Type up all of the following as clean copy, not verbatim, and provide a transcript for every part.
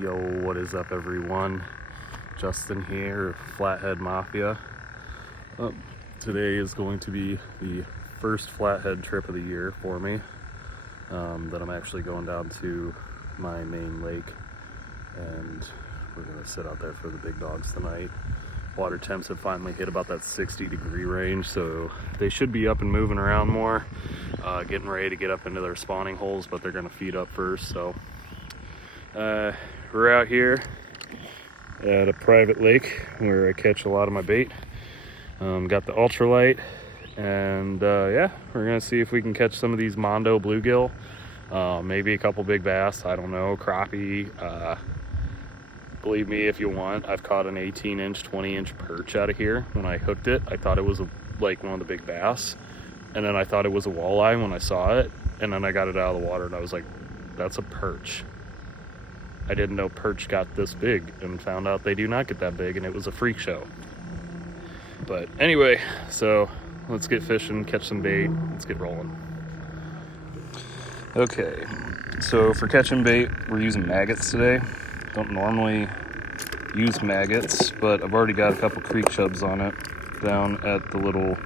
Yo, what is up everyone? Justin here, Flathead Mafia. Today is going to be the first Flathead trip of the year for me, that I'm actually going down to my main lake, and we're gonna sit out there for the big dogs tonight. Water temps have finally hit about that 60-degree range, so they should be up and moving around more, getting ready to get up into their spawning holes, but they're gonna feed up first. So we're out here at a private lake where I catch a lot of my bait. Got the ultralight, and yeah, we're gonna see if we can catch some of these Mondo bluegill, maybe a couple big bass, I don't know, crappie. Believe me if you want, I've caught an 18-inch, 20-inch perch out of here. When I hooked it, I thought it was like one of the big bass, and then I thought it was a walleye when I saw it, and then I got it out of the water and I was like, that's a perch. I didn't know perch got this big, and found out they do not get that big, and it was a freak show. But anyway, so let's get fishing, catch some bait, let's get rolling. Okay, so for catching bait, we're using maggots today. Don't normally use maggots, but I've already got a couple creek chubs on it down at the little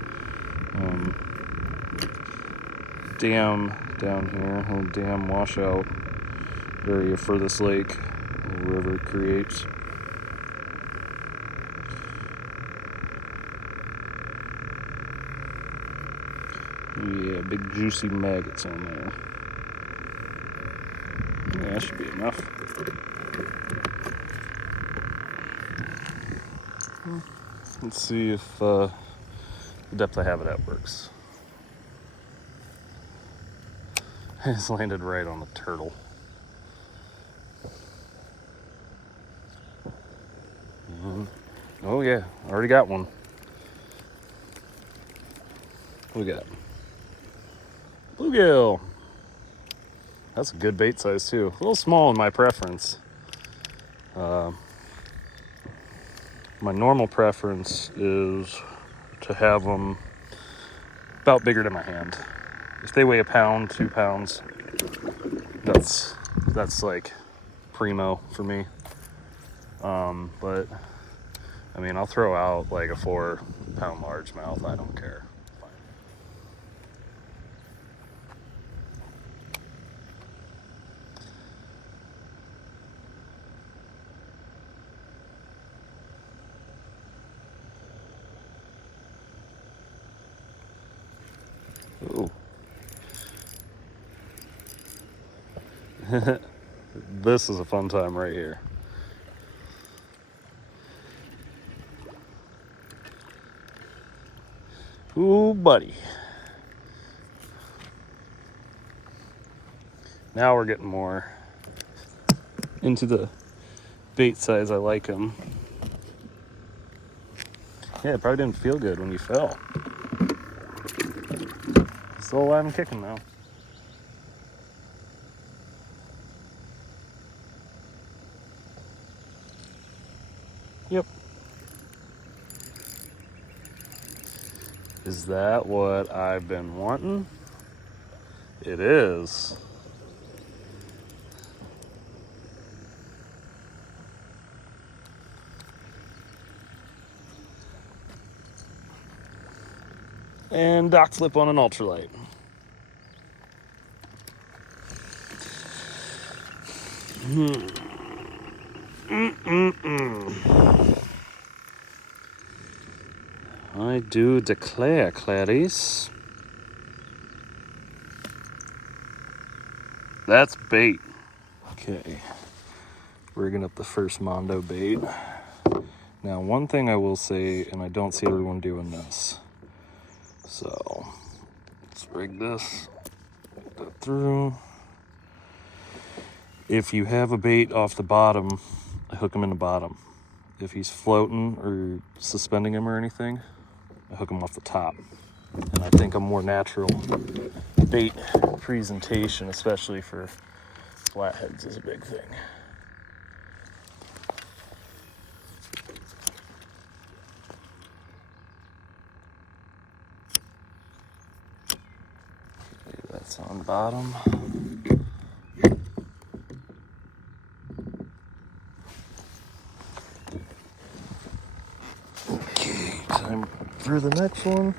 dam down here, little dam washout area for this lake, the river it creates. Yeah, big juicy maggots on there. Yeah, that should be enough. Let's see if the depth of habitat works. I just landed right on the turtle. Oh yeah, already got one. What we got? Bluegill. That's a good bait size too. A little small in my preference. My normal preference is to have them about bigger than my hand. If they weigh a pound, 2 pounds, that's like primo for me. But I mean, I'll throw out like a 4-pound largemouth. I don't care. Ooh. This is a fun time right here. Ooh, buddy. Now we're getting more into the bait size. I like them. Yeah, it probably didn't feel good when you fell. Still alive and kicking though. Yep. Is that what I've been wanting? It is. And dock flip on an ultralight. I do declare, Clarice. That's bait. Okay, rigging up the first Mondo bait. Now, one thing I will say, and I don't see everyone doing this, so let's rig this, get that through. If you have a bait off the bottom, I hook him in the bottom. If he's floating or suspending him or anything, I hook him off the top. And I think a more natural bait presentation, especially for flatheads, is a big thing. Okay, that's on bottom. for the next one.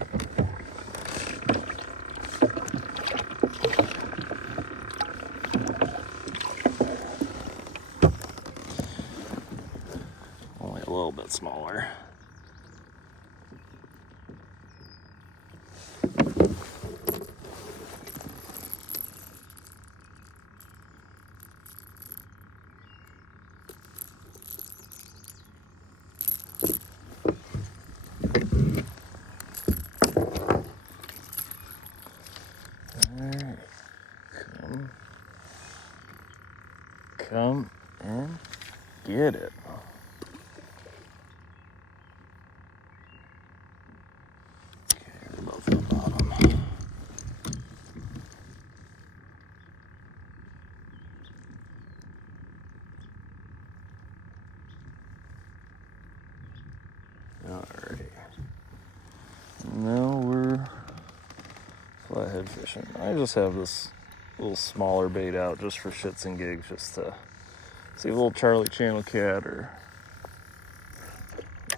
Only a little bit smaller. Come and get it. Okay, they're both at the bottom. Alrighty. Now we're flathead fishing. I just have this little smaller bait out just for shits and gigs, just to see if a little Charlie channel cat or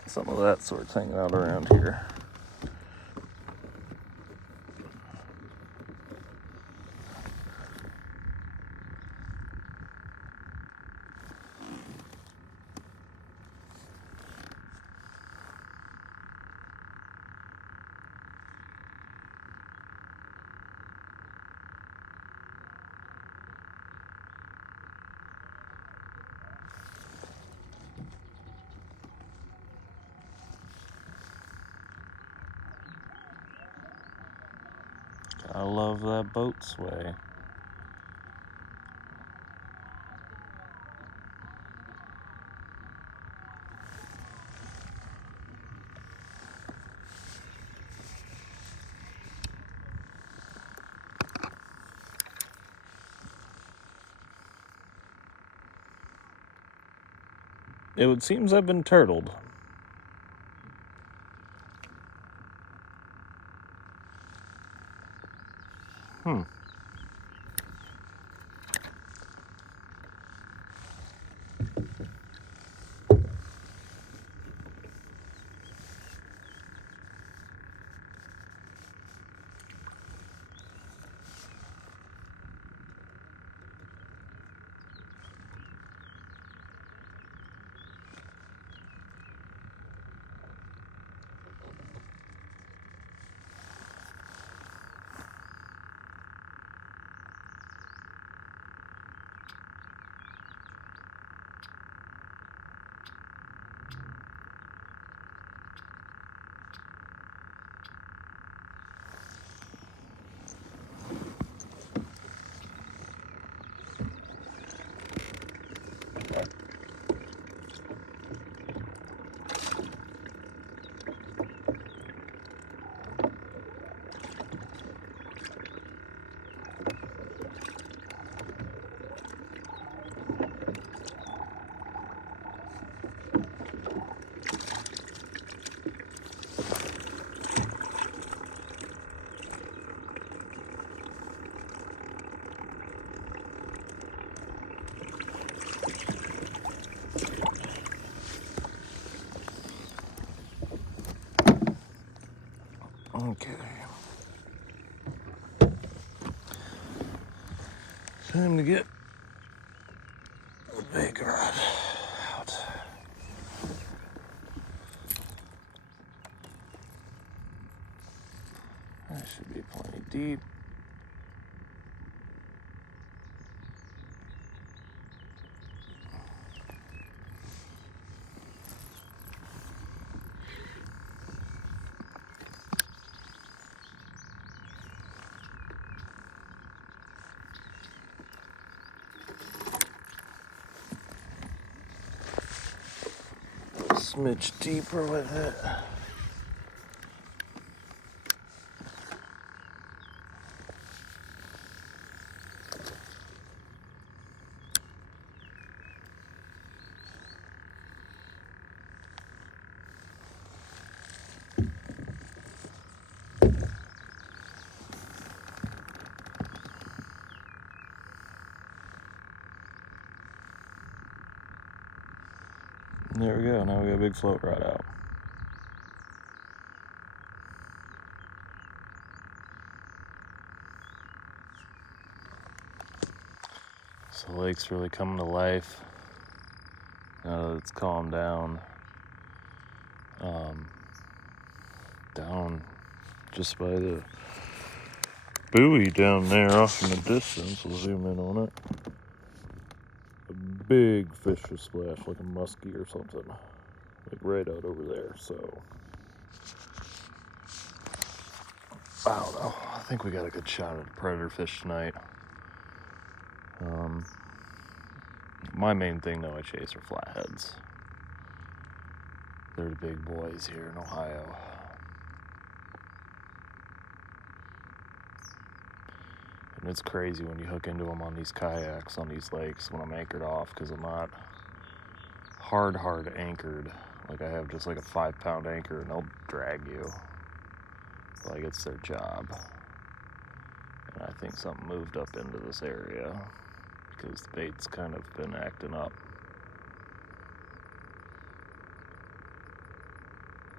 some of that sort's hanging out around here. I love that boat sway. It would seems I've been turtled. Okay. Time to get the big rod out. That should be plenty deep. Smidge deeper with it. There we go. Now we got a big float rod out. So the lake's really coming to life now that it's calmed down. Down just by the buoy down there off in the distance, we'll zoom in on it. A big fish just splashed, like a muskie or something, like right out over there. So I don't know. I think we got a good shot at predator fish tonight. My main thing though I chase are flatheads. They're the big boys here in Ohio. And it's crazy when you hook into them on these kayaks on these lakes when I'm anchored off, because I'm not hard anchored. Like I have just like a 5-pound anchor and they'll drag you. Like it's their job. And I think something moved up into this area because the bait's kind of been acting up.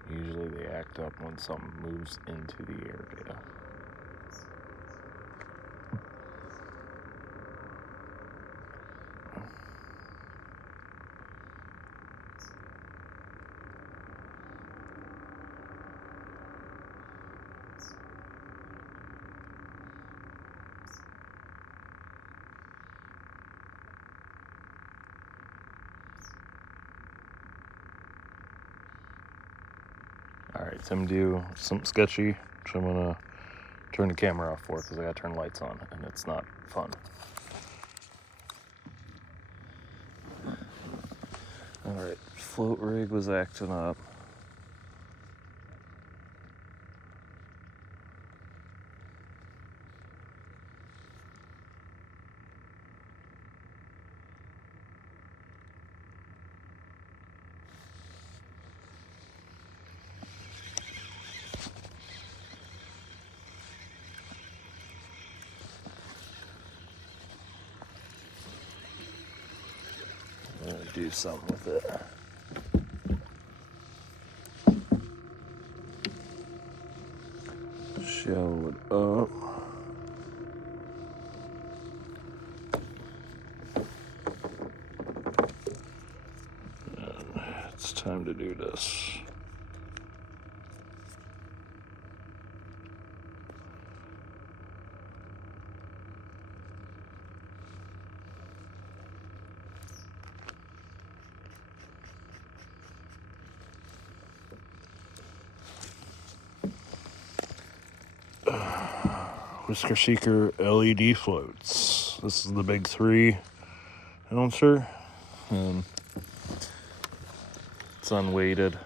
Usually they act up when something moves into the area. Alright, so I'm gonna do something sketchy, which I'm gonna turn the camera off for because I gotta turn lights on and it's not fun. Alright, float rig was acting up. I'm gonna do something with it. Show it up. And it's time to do this. Whisker Seeker LED floats. This is the big 3 ouncer. It's unweighted.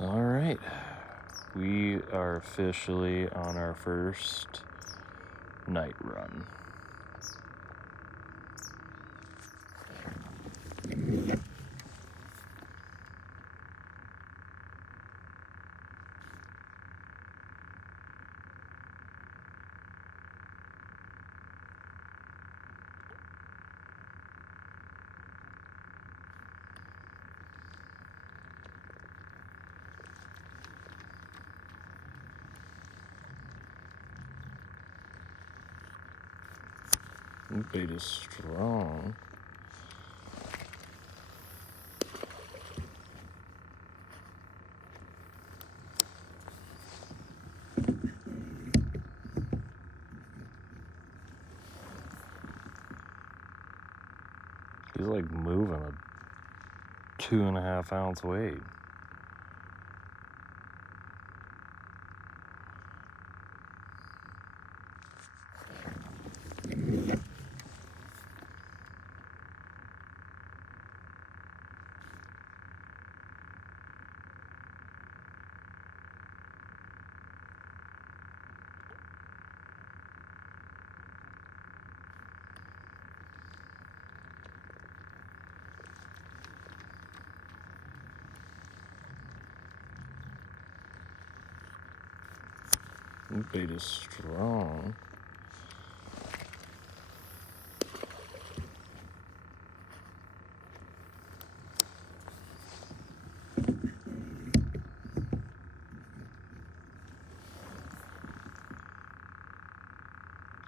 All right, we are officially on our first night run. Bait is strong. He's like moving a 2.5 ounce weight. Bait is strong.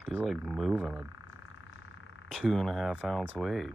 He's like moving a 2.5 ounce weight.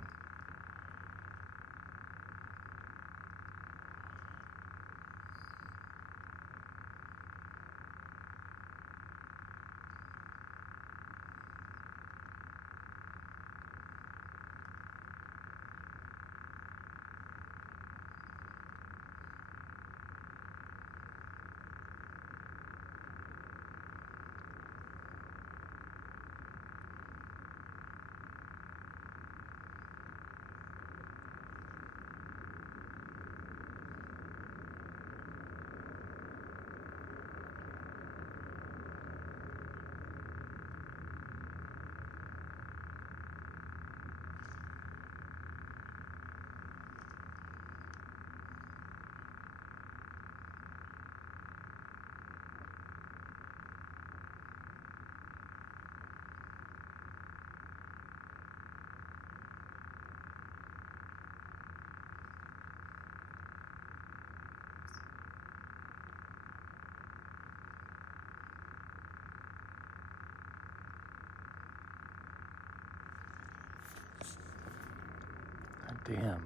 Damn.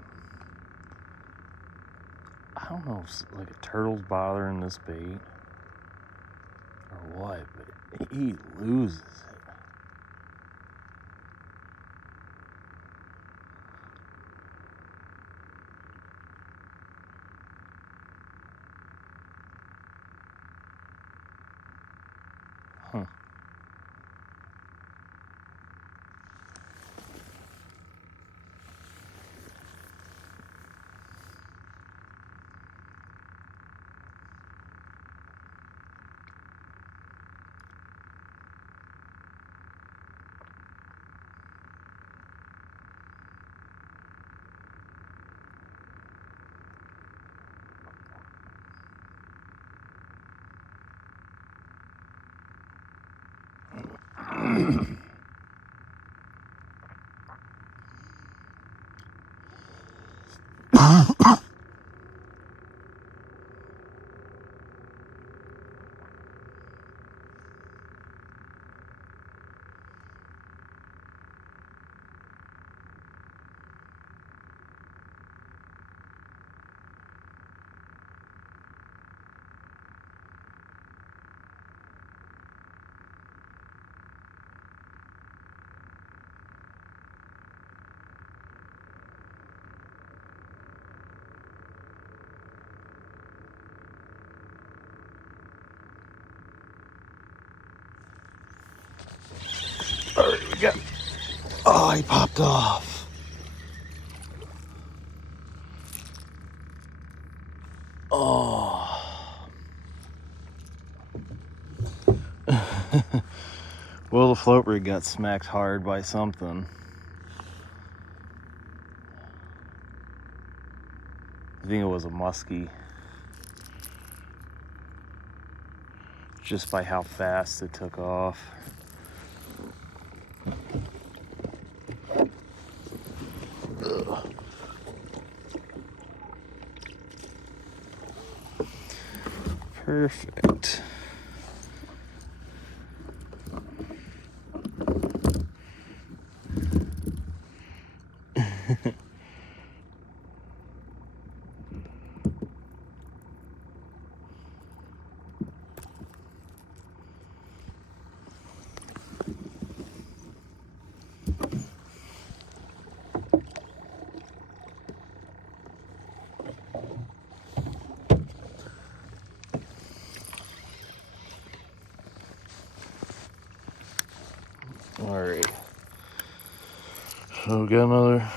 I don't know if like a turtle's bothering this bait or what, but he loses it. Huh. All right, we got. Oh, he popped off. Oh. Well, the float rig got smacked hard by something. I think it was a muskie. Just by how fast it took off. Ugh. Perfect. All right. So we got another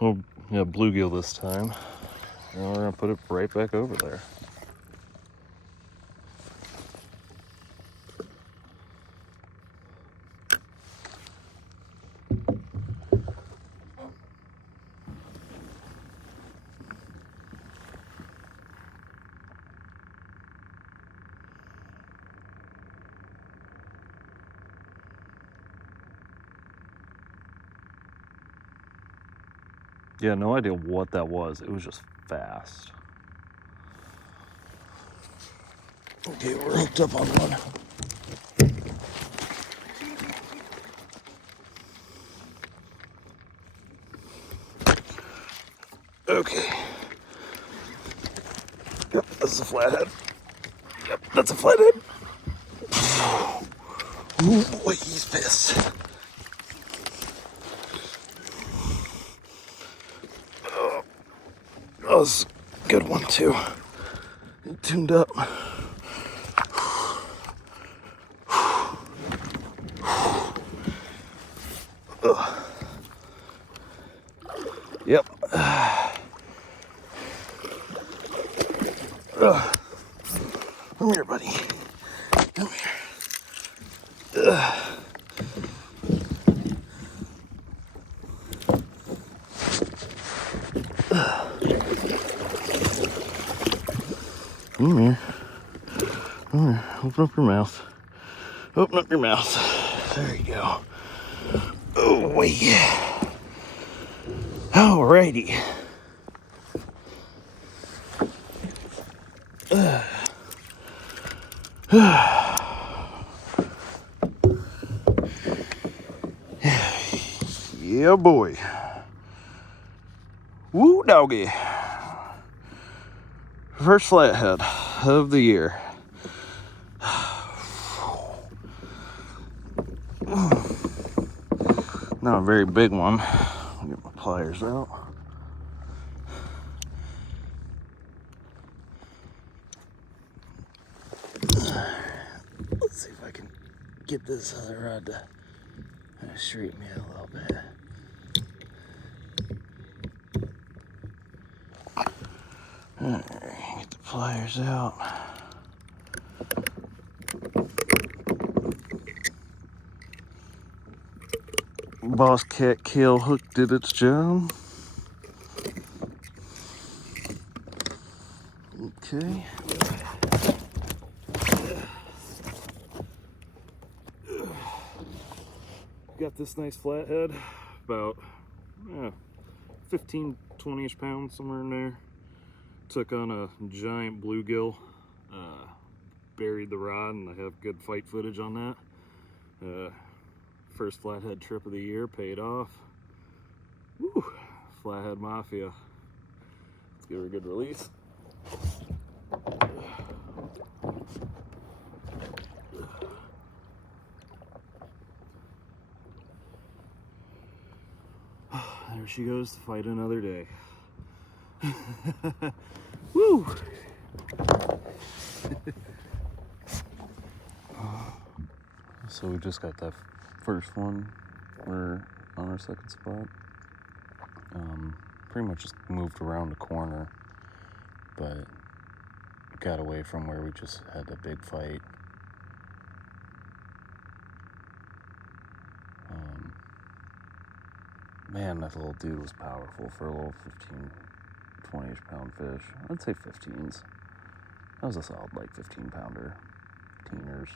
little bluegill this time. And we're gonna put it right back over there. Yeah, no idea what that was. It was just fast. Okay, we're hooked up on one. Okay. Yep, that's a flathead. Yep, that's a flathead. Ooh, boy, he's pissed. Oh, that was a good one, too. He tuned up. Yep. Come here, buddy. Come here. Come here. Come here. Open up your mouth. Open up your mouth. There you go. Oh, wait. Alrighty. Yeah, boy. Woo, doggy. First flathead of the year. Not a very big one. I'll get my pliers out. Let's see if I can get this other rod to straighten me out a little bit. Alright, get the pliers out. Boss Cat Kill hook did its job. Okay. Got this nice flathead, about 15, 20-ish pounds, somewhere in there. Took on a giant bluegill, buried the rod, and I have good fight footage on that. First flathead trip of the year, paid off. Woo, Flathead Mafia. Let's give her a good release. There she goes to fight another day. Woo! So we just got that first one. We're on our second spot. Pretty much just moved around the corner, but got away from where we just had the big fight. Man, that little dude was powerful for a little 15, 20-ish pound fish. I'd say 15s. That was a solid, like, 15-pounder. Teeners.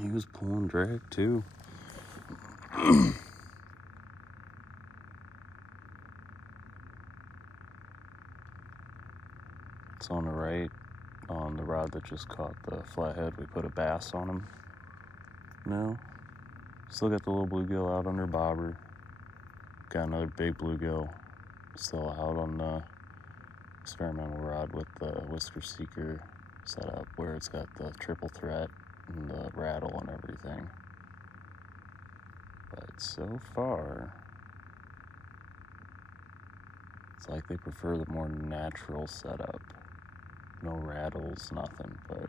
He was pulling drag, too. It's on the right. On the rod that just caught the flathead, we put a bass on him. No. Still got the little bluegill out under bobber. Got another big bluegill still out on the experimental rod with the Whisker Seeker setup, where it's got the triple threat and the rattle and everything. But so far, it's like they prefer the more natural setup. No rattles, nothing, but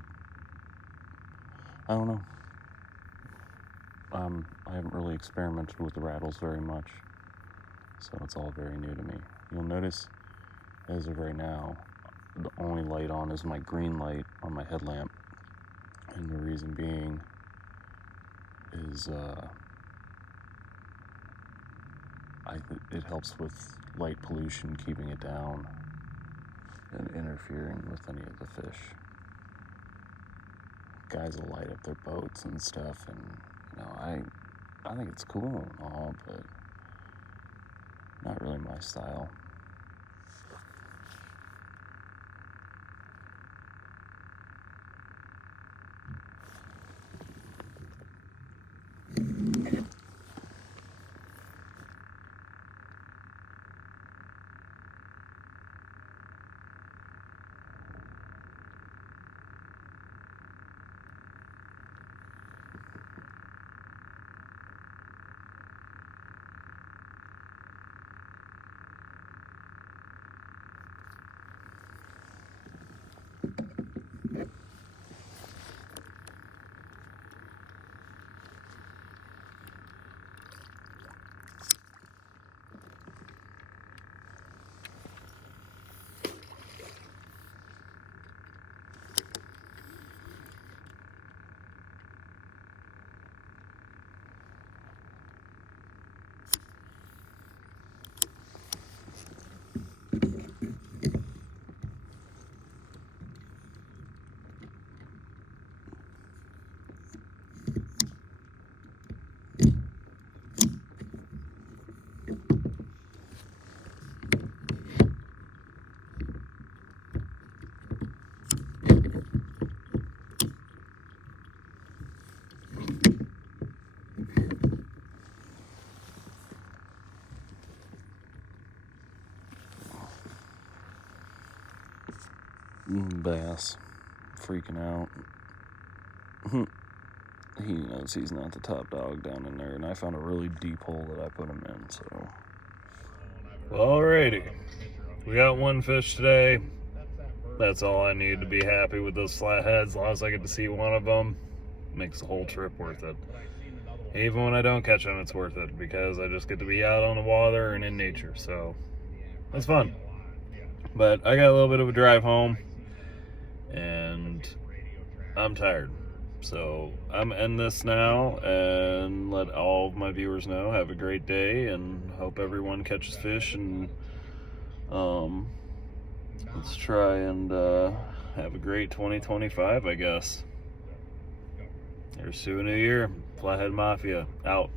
I don't know. I haven't really experimented with the rattles very much, so it's all very new to me. You'll notice, as of right now, the only light on is my green light on my headlamp, and the reason being is it helps with light pollution, keeping it down and interfering with any of the fish. guys will light up their boats and stuff, and you know, I think it's cool and all, but not really my style. Bass freaking out. He knows he's not the top dog down in there, and I found a really deep hole that I put him in, so. Alrighty, we got one fish today. That's all I need to be happy with those flatheads. As long as I get to see one of them, makes the whole trip worth it. Even when I don't catch them, it's worth it because I just get to be out on the water and in nature, so it's fun. But I got a little bit of a drive home, and I'm tired. So I'm ending this now and let all of my viewers know. Have a great day and hope everyone catches fish, and let's try and have a great 2025, I guess. Here's to a new year. Flathead Mafia out.